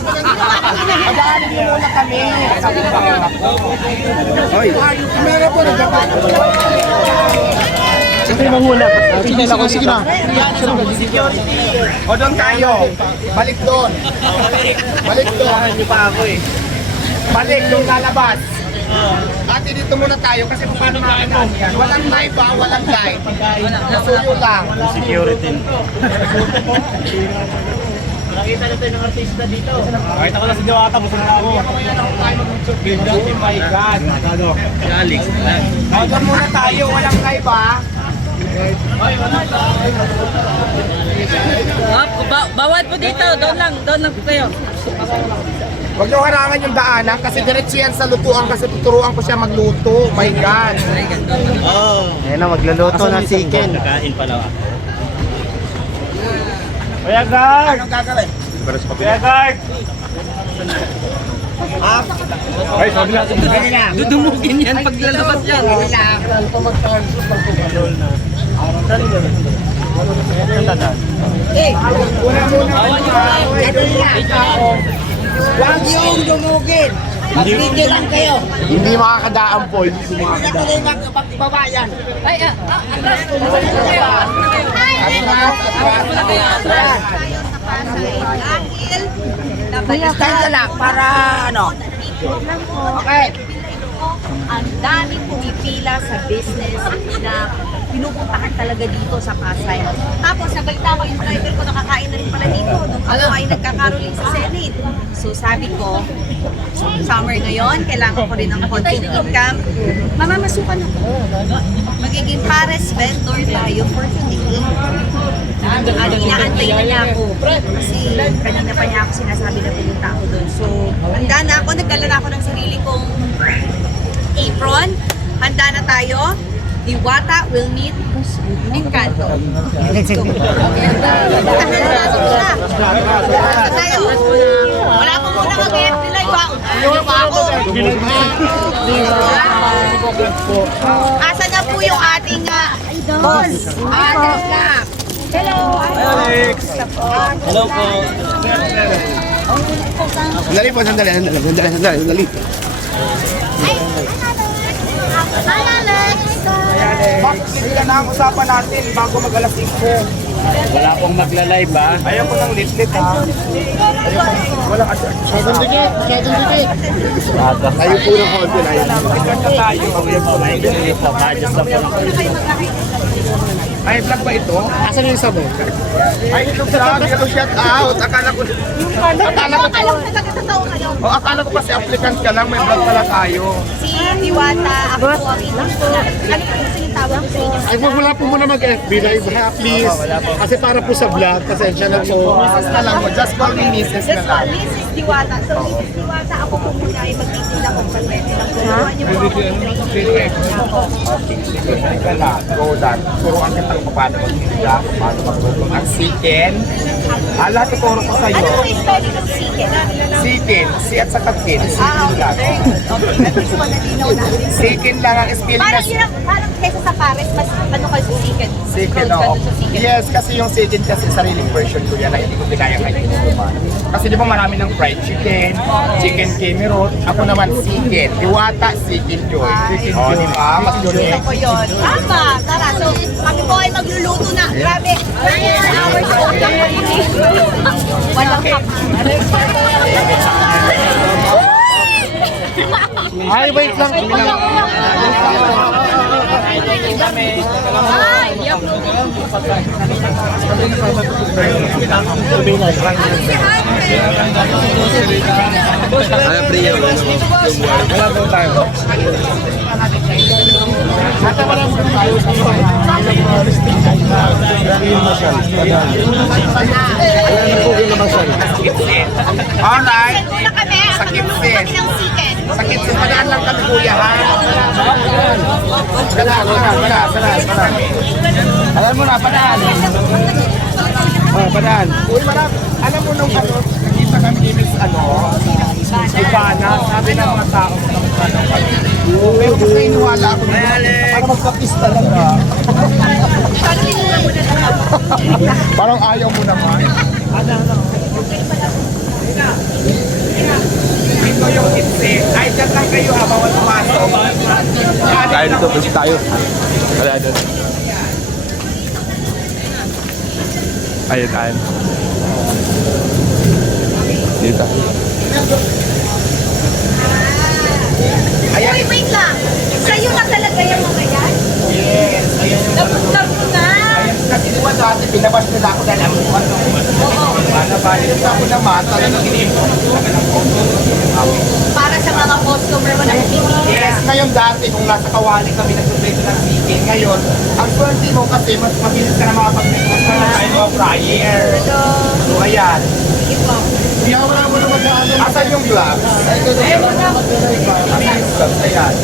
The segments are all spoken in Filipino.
Pagdaanin niyo muna kami. Hoy, kamera po nagdapat. Sige muna. Sige na. O doon tayo. Balik doon. Balik doon. Hindi pa ako eh. Balik doon lalabas. Ate, dito muna tayo kasi paano namin yan. Walang live ba? Walang live. Nasuyo lang. Security. Nakita na tayo ng artista dito. Nakita ko lang si Diwata, busog na ako. Oh my God. Alex. O doon muna tayo. Walang live ba? Bawal po dito, doon lang po kayo. Huwag niyo harangan yung daanan kasi diretso yan sa lutuan kasi tuturuan ko siya magluto. Oh my God. Oo. Ayan na, magluluto ng chicken. Nakain pala ako. Kuya Guard! Anong gagawin? Kuya Guard! Ay, sabi na. Dudumugin yan pag lalabas yan. Huwag yung dumugin. Magpigil lang kayo. Hindi makakadaan po. Hindi na kayo magbabayan. Stand lang para ano. Okay. Ang dami pumipila sa business na pinupuntahan talaga dito sa Pasay. Tapos nabalita ko yung driver ko nakakain na rin pala dito nung ako ay nagkakaroling sa Senate. So sabi ko, summer ngayon, kailangan ko rin ng konting income. Mamamasukan ako. Magiging pares vendor tayo for today. Inaantay na niya ako. Kasi kanina pa niya ako sinasabi na pumunta ako doon. So, handa na ako. Nagdala na ako ng sarili kong apron. Handa na tayo. Diwata will meet Encanto. Let's go. Tayo. Wala pa muna kag-get nila. Ano pa ako? Asa na po yung ating boss? Alex na. Hello. Alex! Hello po. Sandali po, sandali. Bakit ka na ang usapan natin bago mag-alas 5? Wala pong magla-live ba? Ayaw ko ng lit-lit ha. Walang Masyadong dikit. Tayo po ng konti na yun. Ikanta tayo. Kuya po, ay hindi po. Adjust na po lang. Ay, vlog ba ito? Asan yung sabon? Ay, ito vlog. Ito shout out. Akala ko akala ko kasi applicant ka lang. May vlog pala tayo. Si Diwata, ako po ang ilang ko na. Ano po gusto yung tawag ko sa inyo? Ay, wag wala po muna mag-FB live ha, please. Kasi para po sa vlog, pasensya na po. Mrs. na lang mo. Just call me Mrs. na Just lang. Mrs. Diwata. So, Mrs. Diwata, ako po muna ay magtitinda kung pwede lang. Tulungan niyo po ako i-train. Okay, sige. Ika na. Go that. Turuan kita kung paano mag-tinda, kung paano magluto ng chicken. Lahat tuturo ko sa'yo. Ano po yung spelling ng chicken? Chicken. Si at saka kin. Chicken lang. Okay. At least malinaw na. Chicken lang ang spelling Parang na yun, parang kaysa sa pares, mas ano kayo sa chicken? chicken, Scroll ka oo. dun sa chicken. Yes, kasi yung chicken kasi sariling version ko yan na hindi ko pinaya kayo naman. Kasi di ba marami ng fried chicken, chicken kemerot, ako naman chicken, Diwata, chicken joy. Oh, di ba? Mas Gusto unique. ko yun. Tama, tara. So, kami po ay magluluto na. Grabe, 24 hours old lang kami. Walang kap. Ay, wait lang. Alright. Una kami, Sa magluluto kami Kitsen. ng chicken. Sa Kitsen, padaan lang kami kuya ha. Padaan. Alam mo na, padaan. Oh, padaan. Uy, marami. Alam mo nung ano, nakita kami ni Miss Ivana, sabi ng mga tao na magkano kami. Pero mas nainiwala ako para magkapis talaga. Parang ayaw mo naman. tayo dito, visit tayo. Wala doon. Ayun, ayun. Dito tayo. Uy, wait lang. Sa'yo na talaga yung mga yan? Yes, ayan yung Nabugtag mo na. kasi diba dati pinabas nila ako dahil ang mukha ng nabalit ako naman, talagang ini-import ko talaga ng photo. Para sa mga customer mo na pipili. Yes, ngayon dati kung nasa Kawali kami nagsupreso ng chicken, ngayon, ang swerte mo kasi mas mabilis ka na makapag-request na tayo mga fryer. So ayan. Kaya wala mo naman sa ano. Asan yung gloves? Asan yung gloves? Ayan.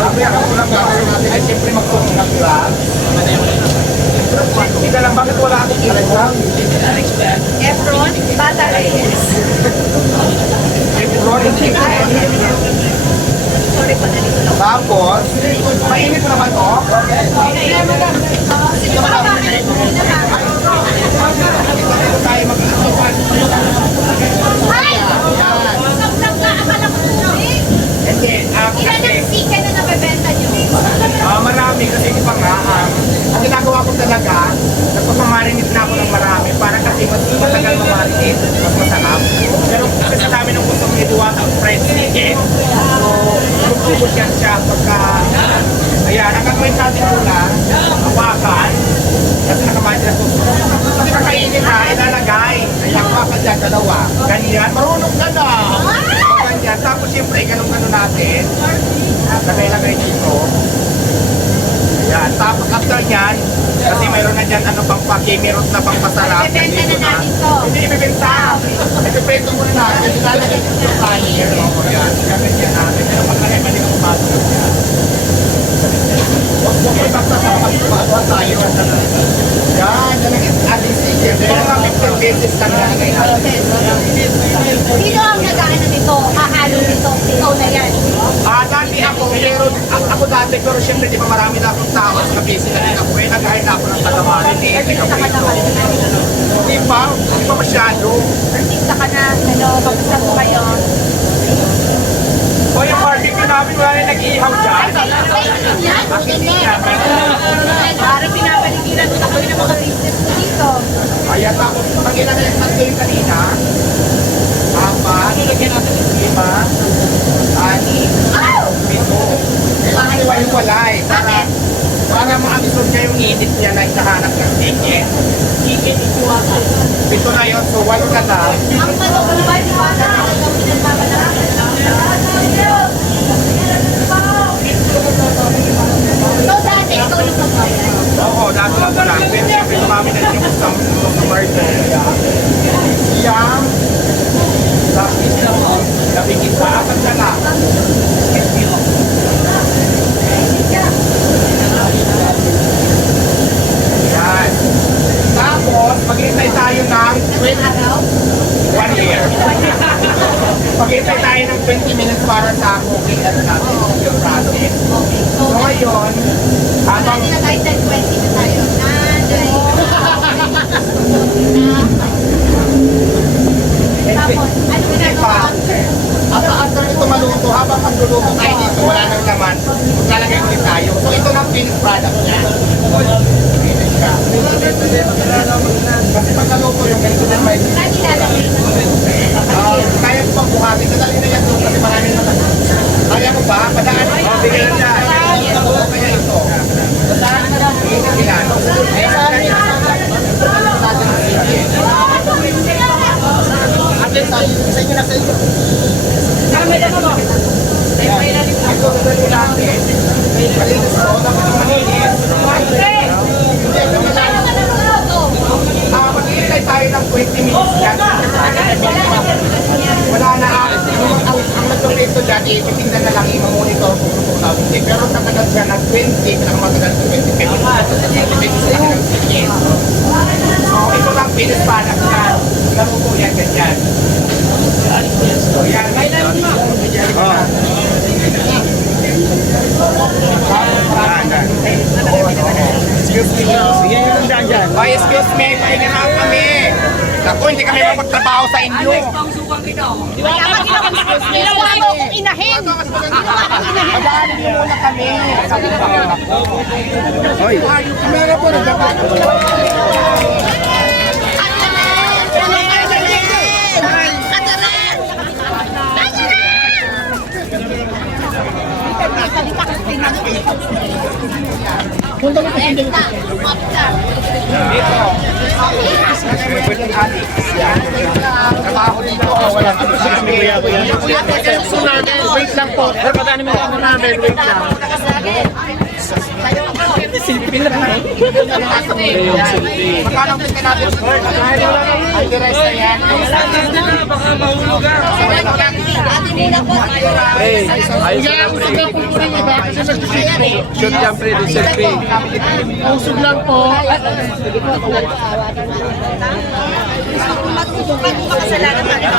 Sabi ako lang gloves. Ay, siyempre magsuot ng gloves. Hindi ka lang, bakit wala akong ilang? Efron, Bata Reyes. Efron, Sorry pa, nalito lang. tapos, mainit naman to. Tayo mag-asupan. Ay! Kaplang ka, akala ko tubig. Hindi, Ilan kasi, ang sika na nabebenta nyo? marami kasi di pa nga. Ang ginagawa ko talaga, nagpapamarinate na ako ng marami para kasi mas matagal mamarinate, mas masarap. Pero kasi sa dami ng gusto may diwata ang fried chicken, so lupubos yan siya pagka, ayan, ang gagawin natin muna, hawakan, kasi nakamasin na susunod. Kasi kakainin na, ilalagay, ayan, hawakan dyan, dalawa, ganyan, marunong ka na. Ganyan, tapos siyempre, ganun-ganun natin, lagay-lagay dito. Yan. Tapos after nyan, kasi mayroon na dyan ano pang pakimirot na pang masarap. Ibebenta na natin to. Hindi ibibenta. Ibibenta muna natin. Ilalagay ko sa flyer. O yan. Gamit yan natin. Pero maglagay pa din ang pasok yan. Huwag mo kayo basta sa magpapagawa tayo. Yan. Yan ang ating sige. Pero mga 15 pesos lang nalagay natin. Sino ang nag-ano nito? Kahalo nito? Ikaw na yan. Dati ako, meron, ako dati, pero siyempre di ba marami na akong tao at busy na rin ako. Nag-hire na ako ng kalamarin eh. Di ba? Di ba masyado? Artista ka na. Hello, kamusta po kayo? O yung barbecue namin, wala na nag-iihaw dyan. Yan, para pinapaligiran mo na kayo ng mga business mo dito. Kaya tapos, pag ilagay ang tatlo yung kanina, apat, lima, anim, pito. Kailangan iwa-iwalay. Bakit? Para maabsorb niya yung init niya na ikahanap ng chicken. Chicken ito pito na yun, so walo ka na. Ang manok mo ba, di ba? Gagawin ng babalaki. So dati, ikaw yung pagbayan. Oo, dati lang ko lang. Pero siyempre, tumami na rin yung customer ko. Siyam, lapis na mo, labing isa, apat na lang. Yan. Tapos, maghintay tayo ng 1 year. Maghintay tayo ng 20 minutes para sa cooking at natin yung process. So ngayon, habang Dati na tayo 10-20 na tayo. Tapos, ano ginagawa ko? after ito maluto, habang magluluto tayo dito, wala nang laman, maglalagay ulit tayo. So ito na finished product niya. Finish siya. Kasi pag naluto yung ganito na may Saan ilalagay mo? kaya ko pang buhatin. Kadali na yan doon kasi marami naman. Kaya mo ba? Padaan. Bigyan niya. Kaya ito. Padaan na lang. Ilan. Ate, sa inyo na sa inyo. Ito, dadali natin. Malinis ko. Dapat yung malinis. Hindi, ito na lang. Mag-iintay tayo ng 20 minutes yan. Wala na ang nagpapito dyan, titignan na lang i-monitor kung tutunaw hindi. Pero natagal siya ng 20, pinakamatagal sa 20 minutes. Sa laki ng chicken. So, ito lang finished product niya. Laro po yan, ganyan. So, yan. excuse me. Oh, excuse me, pahinga na kami. Naku, hindi kami magtrabaho sa inyo. Ginawa mo kong inahin. Madaanin niyo muna kami. Hoy, kamera po, trabaho dito. Wala Wait lang po. Pagkatani mo ako namin, wait lang. Magkano ang tingin natin? Ay, the rest na yan. Baka mahulog ka. Shoot yan, pre, di selfie. Usog lang po. Magkakasalanan tayo.